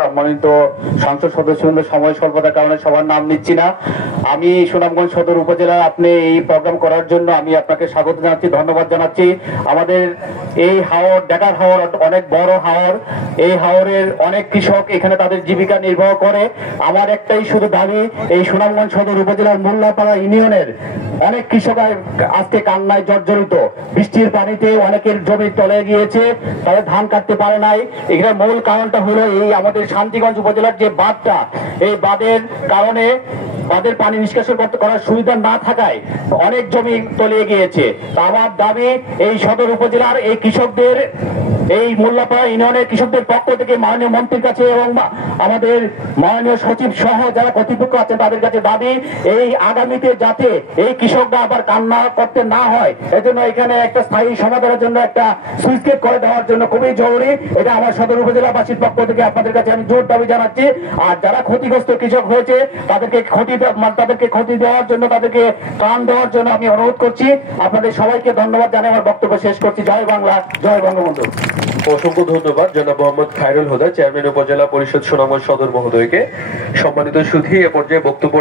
সম্মানিত সংসদ সদস্যদের সময় স্বল্পতার কারণে সবার নাম নিচ্ছি না। আমি সুনামগঞ্জ সদর উপজেলার আপনি এই প্রোগ্রাম করার জন্য আমি আপনাকে স্বাগত জানাচ্ছি, ধন্যবাদ জানাচ্ছি। আমাদের এই হাওর ডেকার হাওর অনেক বড় হাওর, এই হাওরের অনেক কৃষক এখানে তাদের জীবিকা নির্বাহ করে। আমার একটাই শুধু দাবি, এই সুনামগঞ্জ সদর উপজেলার মোল্লাপাড়া ইউনিয়নের অনেক কৃষক আজকে কান্নায় জর্জরিত। বৃষ্টির পানিতে অনেকের জমি তলে গিয়েছে, তাদের ধান কাটতে পারে নাই। এখানে মূল কারণটা হলো এই আমাদের শান্তিগঞ্জ উপজেলার যে বাঁধটা, এই বাঁধের কারণে বাঁধের পানি নিষ্কাশন করার সুবিধা না থাকায় অনেক জমি তলিয়ে গিয়েছে। তা আমার দাবি, এই সদর উপজেলার এই কৃষকদের, এই মোল্লাপাড়া ইউনিয়নের কৃষকদের পক্ষ থেকে মাননীয় মন্ত্রীর কাছে এবং আমাদের মাননীয় সচিব সহ যারা কর্তৃপক্ষ আছেন তাদের কাছে দাবি, এই আগামীতে যাতে এই কৃষকরা আবার কান্না করতে না হয়, এজন্য এখানে একটা স্থায়ী সমাধানের জন্য একটা সুইচ গেট করে দেওয়ার জন্য খুবই জরুরি। এটা আমার সদর উপজেলাবাসীর পক্ষ থেকে আপনাদের কাছে আমি জোর দাবি জানাচ্ছি। আর যারা ক্ষতিগ্রস্ত কৃষক হয়েছে তাদেরকে ক্ষতি দেওয়ার জন্য, তাদেরকে ত্রাণ দেওয়ার জন্য আমি অনুরোধ করছি। আপনাদের সবাইকে ধন্যবাদ জানিয়ে আমার বক্তব্য শেষ করছি। জয় বাংলা, জয় বঙ্গবন্ধু। অসংখ্য ধন্যবাদ জনাব মোহাম্মদ খায়রুল হুদা, চেয়ারম্যান উপজেলা পরিষদ সুনামগঞ্জ সদর মহোদয়কে। সম্মানিত সুধী, এ পর্যায়ে বক্তব্য